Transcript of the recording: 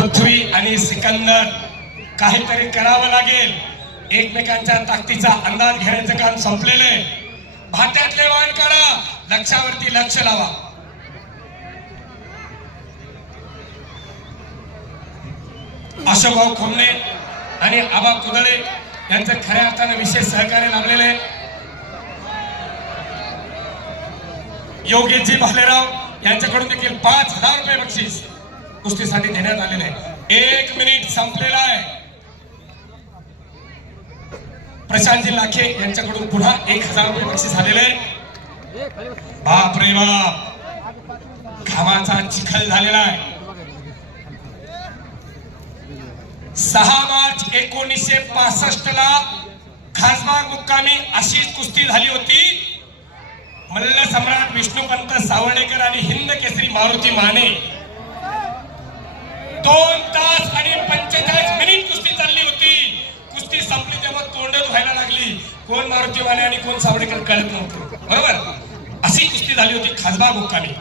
पृथ्वी आणि सिकंदर काहीतरी करावं लागेल. एकमेकांच्या ताकदीचा अंदाज घेण्याचं काम संपलेलं आहे. भात्यातले वाण काढा, लक्षावरती लक्ष लावा. अशोकभाऊ खोमणे आणि आबा कुदळे यांचं खऱ्या अर्थाने विशेष सहकार्य लाभलेलं आहे. योगेशजी भालेराव यांच्याकडून देखील 5,000 रुपये बक्षीस कुस्तीसाठी देण्यात आलेले आहे. 1 मिनिट संपलेला आहे. प्रशांतजी लाखे यांच्याकडून पुन्हा 1,000 रुपये बक्षीस आलेले आहे. बाप रे बाप, घामाचा चिखल झालेला आहे. 6 मार्च 1965 ला खासबाग मुक्कामी अशीच कुस्ती झाली होती. मल्ल सम्राट विष्णुपंत सावर्णेकर आणि हिंद केसरी मारुती माने 2 तास आणि 45 मिनिट कुस्ती चालली होती. कुस्ती संपली तेव्हा तोंड धुवायला लागली. कोण मारुती माने आणि कोण सावर्णेकर कळत नव्हतं. बरोबर, अशी कुस्ती झाली होती खासबाग मुक्कामी.